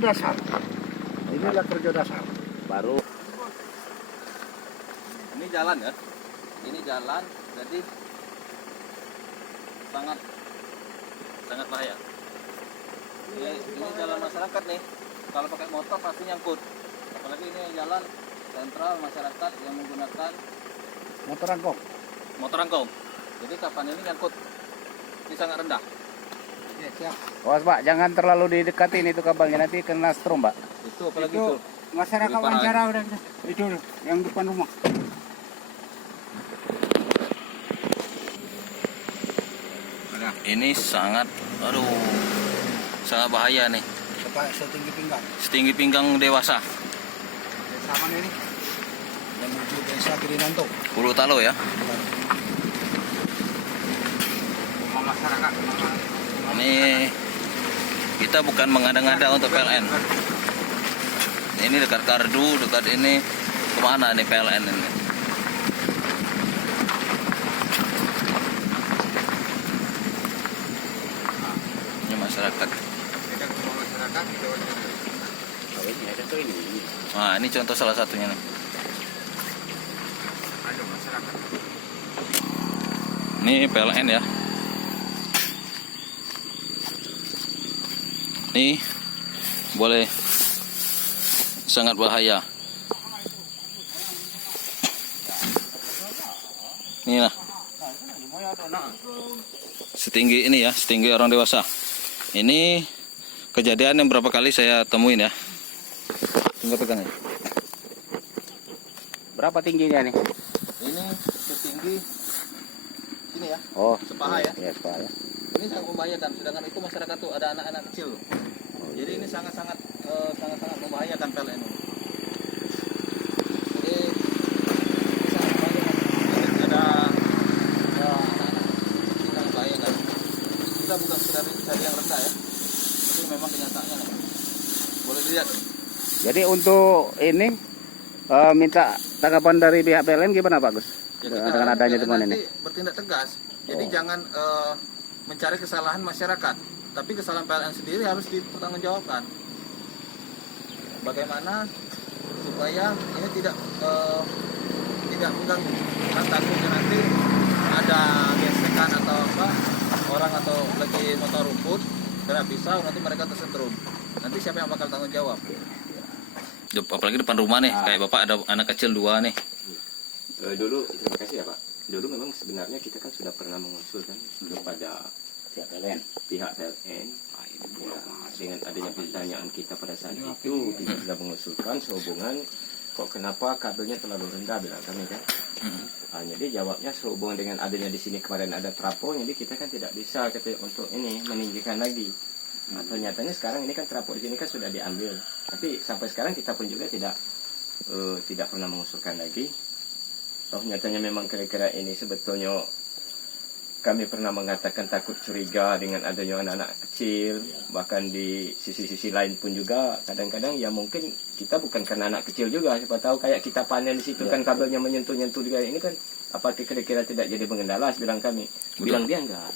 dasar. Inilah kerja dasar. Baru Ini jalan ya. Ini jalan, jadi sangat bahaya. Ini jalan masyarakat nih. Kalau pakai motor pasti nyangkut. Apalagi ini jalan sentral masyarakat yang menggunakan Motor angkot. motor angkong. Jadi kapan ini nyangkut. Ini sangat rendah. Oke, siap. awas Pak, jangan terlalu didekatin itu kabelnya, nanti kena strom Pak. Itu apalagi Itu itu. masyarakat Lebih parah. wawancara udah itu yang depan rumah. Ini sangat bahaya nih. Setinggi pinggang. Setinggi pinggang dewasa. Desa mana ini? Menuju desa Girinanto. Pulau Talo ya. Rumah masyarakat. Ini kita bukan mengada-ngada untuk PLN. Ini dekat Kardu, dekat ini kemana nih PLN ini? Ini masyarakat. Masyarakat Ini ada tuh ini. Nah, ini contoh salah satunya nih. ada masyarakat. Ini PLN ya. Ini boleh sangat bahaya. Ini lah. Setinggi ini ya, setinggi orang dewasa. Ini kejadian yang berapa kali saya temuin ya. Tinggal pegang aja. Berapa tingginya nih? Ini setinggi sini ya, Oh, sepaha ya. Ya, sepaha ya. Ini sangat membahayakan. Sedangkan itu masyarakat tuh ada anak-anak kecil. Jadi ini sangat-sangat membahayakan PLN ini. Jadi ini sangat membahayakan. Jadi ada anak-anak kecil yang membahayakan. Kita bukan sekedar cari yang rendah ya, tapi memang kenyataannya. Boleh dilihat. Jadi untuk ini minta tanggapan dari pihak PLN gimana Pak Gus? Ya, kita Dengan adanya PLN temuan nanti ini. bertindak tegas. Jadi Oh. jangan mencari kesalahan masyarakat, tapi kesalahan PLN sendiri harus dipertanggungjawabkan. Bagaimana supaya ini tidak mengganggu. Kan takutnya nanti ada gesekan atau apa, orang atau lagi motor rumput kena pisau, nanti mereka tersetrum. Nanti siapa yang bakal tanggung jawab? Apalagi depan rumah nih, kayak bapak ada anak kecil 2 nih. Dulu, terima kasih ya Pak. Dulu memang sebenarnya kita kan sudah pernah mengusulkan kepada Pihak PLN. pihak PLN ya, dengan adanya pertanyaan kita pada saat itu, kita sudah mengusulkan sehubungan kok kenapa kabelnya terlalu rendah, bilang kami kan. Jadi jawabnya sehubungan dengan adanya di sini kemarin ada trafo, jadi kita kan tidak bisa untuk ini meninggikan lagi. Ternyatanya sekarang ini kan trafo di sini kan sudah diambil, tapi sampai sekarang kita pun juga tidak pernah mengusulkan lagi. Nyatanya memang kira-kira ini sebetulnya kami pernah mengatakan takut curiga dengan adanya anak-anak kecil, bahkan di sisi-sisi lain pun juga kadang-kadang ya mungkin kita bukan karena anak kecil juga, siapa tahu kayak kita panen di situ kan kabelnya menyentuh-nyentuh juga, ini kan apa kira-kira tidak jadi mengendala, bilang kami. Bilang dia enggak.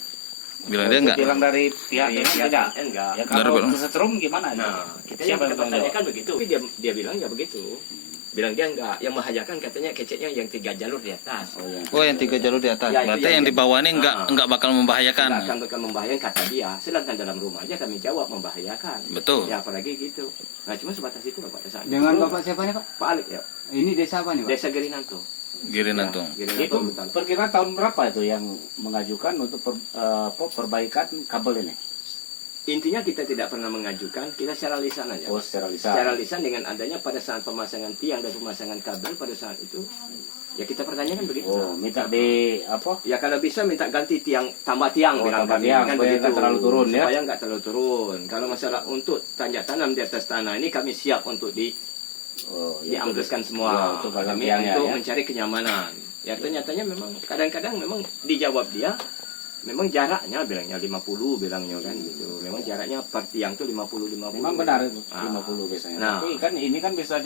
Bilang dia enggak? Bilang dari pihak ini tidak. Enggak. Ya kalau setrum gimana? Nah, kita Siapa yang yang kita tanyakan begitu. Tapi dia bilang ya begitu. Bilang dia enggak. Yang membahayakan katanya kecetnya yang 3 jalur di atas. Oh, yang 3 jalur di atas. Ya, itu Berarti yang yang di bawah ini Ah. enggak bakal membahayakan. Enggak akan bakal membahayakan kata dia. Sedangkan dalam rumah aja kami jawab membahayakan. Betul. Ya apalagi gitu. Nah cuma sebatas itu Bapak saat Dengan itu. Bapak siapa nih Pak? Pak Alik ya. Ini desa apa nih Pak? Desa Girinanto. Girinantung. Ya, Itu Girinanto Utara. perkiraan tahun berapa itu yang mengajukan untuk perbaikan kabel ini? Intinya kita tidak pernah mengajukan, kita secara lisan aja. Oh, secara lisan. Secara lisan dengan adanya pada saat pemasangan tiang dan pemasangan kabel pada saat itu, ya kita pertanyakan begitu. Oh, minta di apa? Ya kalau bisa minta ganti tiang, tambah tiang, Oh, bilang tambah kami. tiang, Kan supaya begitu. nggak terlalu turun, ya? Supaya nggak terlalu turun. Kalau masalah untuk tanam di atas tanah ini kami siap untuk Oh, ya, diambleskan semua. Ya, untuk pasang Kami tiangnya, untuk ya. mencari kenyamanan. Ya ternyatanya memang kadang-kadang memang dijawab dia, memang jaraknya bilangnya 50 bilangnya kan gitu. Memang jaraknya per tiang tuh 50. Memang benar itu Ah. 50 biasanya. Nah. Tapi kan ini kan bisa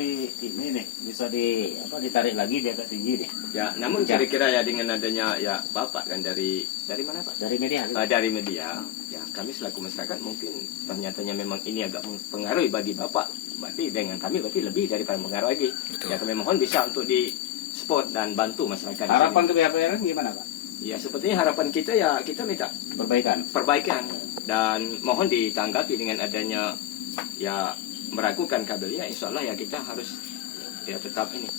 ditarik lagi dia agak tinggi deh. Ya, namun kira-kira ya dengan adanya ya Bapak kan dari mana Pak? Dari media. Dari media. Ya, kami selaku masyarakat mungkin ternyatanya memang ini agak mempengaruhi bagi Bapak. Berarti dengan kami berarti lebih daripada pengaruh lagi. Betul. Ya, kami mohon bisa untuk di support dan bantu masyarakat. di Harapan sini. ke pihak PLN gimana Pak? Ya, sepertinya harapan kita ya kita minta perbaikan dan mohon ditanggapi dengan adanya ya meragukan kabelnya, insya Allah ya kita harus ya tetap ini.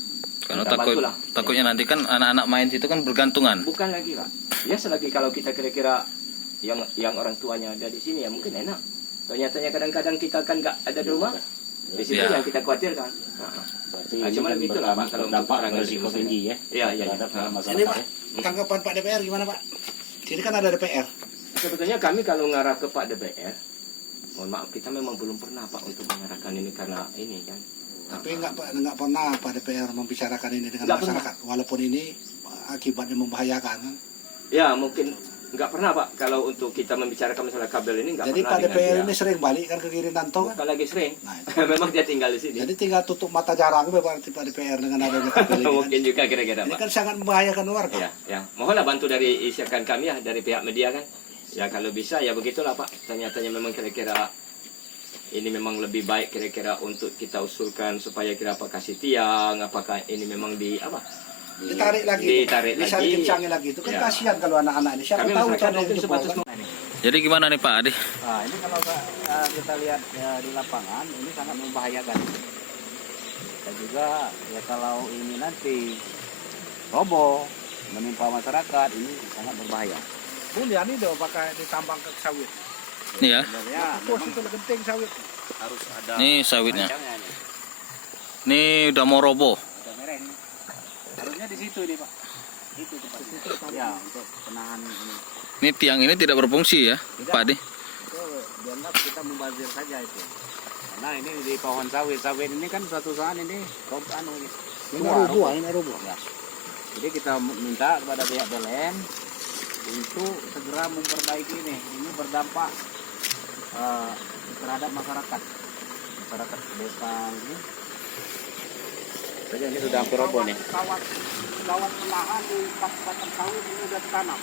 Karena Kita bantulah. takutnya nanti kan anak-anak main situ kan bergantungan. Bukan lagi Pak. Ya selagi kalau kita kira-kira yang orang tuanya ada di sini ya mungkin enak. Ternyata kadang-kadang kita kan nggak ada di rumah. Di situ Ya. yang kita khawatirkan. Nah, cuman begitulah Pak kalau untuk dampak orang berisiko tinggi ya. Iya. Terhadap masyarakat. Ini Pak, tanggapan Pak DPR gimana Pak? Sini kan ada DPR. Sebetulnya kami kalau ngarah ke Pak DPR, mohon maaf kita memang belum pernah Pak untuk mengarahkan ini karena ini kan. Tapi nggak pernah Pak DPR membicarakan ini dengan Nggak masyarakat. Walaupun ini akibatnya membahayakan kan. Ya mungkin nggak pernah Pak kalau untuk kita membicarakan masalah kabel ini nggak Jadi pernah. Pak DPR dengan ini dia. sering balik kan ke kiri Nanto kan. Bukan lagi sering. Nah, itu. Memang dia tinggal di sini. Jadi tinggal tutup mata jarang berarti Pak DPR dengan adanya kabel ini. Kan. Mungkin juga kira-kira Ini Pak. kan sangat membahayakan warga. Ya. Mohonlah bantu dari isikan kami ya dari pihak media kan. Ya kalau bisa ya begitulah Pak. Ternyatanya memang kira-kira ini memang lebih baik kira-kira untuk kita usulkan supaya kira apa kasih tiang, apakah ini memang di apa? Ditarik lagi. Ditarik Bisa lagi. dikencangin lagi. Itu kan Ya. kasihan kalau anak-anak ini. Siapa Kami tahu masyarakat cara yang mungkin jebol sebatas kan. Jadi gimana nih Pak Adi? Nah, ini kalau kita lihat ya, di lapangan ini sangat membahayakan. Dan juga ya kalau ini nanti roboh menimpa masyarakat ini sangat berbahaya. Bulian ini udah pakai ditambang ke sawit. Nih ya, Sebenarnya Pos itu penting sawit. harus ada nih sawitnya. panjangnya nih. Nih udah mau roboh. Ada mereng. Harusnya di situ ini Pak. Itu tempatnya. Ya untuk penahan ini. Ini tiang ini tidak berfungsi ya, Pak Adi. Itu dianggap kita membazir saja itu. Karena ini di pohon sawit ini kan suatu saat ini Ini rubuh, ini rubuh. Ya. Jadi kita minta kepada pihak PLN untuk segera memperbaiki ini. Ini berdampak terhadap masyarakat desa ini. Saja ini sudah hampir roboh nih. Kawat lahan di pas-pasan sawit ini udah ditanam.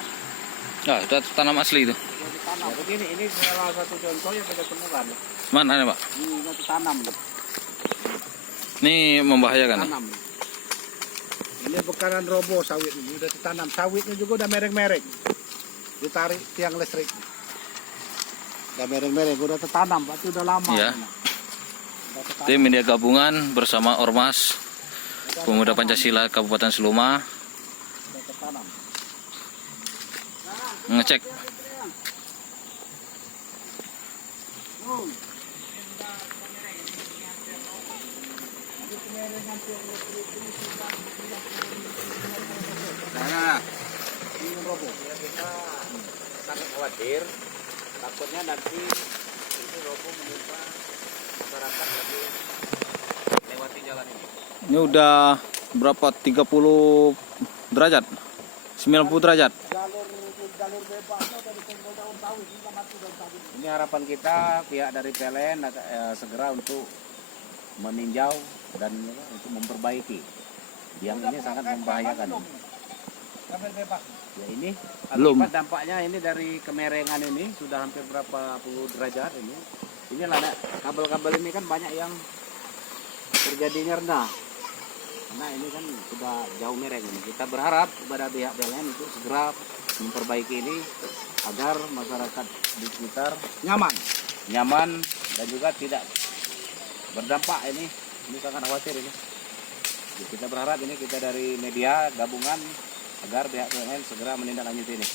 Nah, itu tanam asli itu. Udah ditanam. Ya, begini, ini salah satu contoh yang kita temukan. Mana nih Pak? Ini udah ditanam. Ini membahayakan. Tanam. Ini bekalan roboh sawit ini udah ditanam. Sawitnya juga udah mereng-mereng. Ditarik tiang listrik. Udah mereng-mereng, udah tertanam, berarti udah lama. Iya. Udah tertanam. Tim media gabungan bersama Ormas Pemuda Pancasila Kabupaten Seluma Udah tertanam. ngecek. Nah, Ini roboh. Ya, kita sangat khawatir takutnya nanti itu roboh menimpa masyarakat lagi lewati jalan ini. Ini udah berapa? 30 derajat? 90 derajat? Jalur bebasnya dari Tenggol daun sawit ini mati daun sawit. Ini harapan kita pihak dari PLN segera untuk meninjau dan untuk memperbaiki. Yang ini sangat membahayakan. Kabel bebas. Ya ini Belum. akibat dampaknya ini dari kemerengan ini sudah hampir berapa puluh derajat ini. Inilah kabel-kabel ini kan banyak yang terjadinya rendah. Karena ini kan sudah jauh mereng ini. Kita berharap kepada pihak PLN untuk segera memperbaiki ini agar masyarakat di sekitar nyaman dan juga tidak berdampak ini. Ini sangat khawatir ini. Kita berharap ini kita dari media gabungan agar pihak PLN segera menindaklanjuti ini.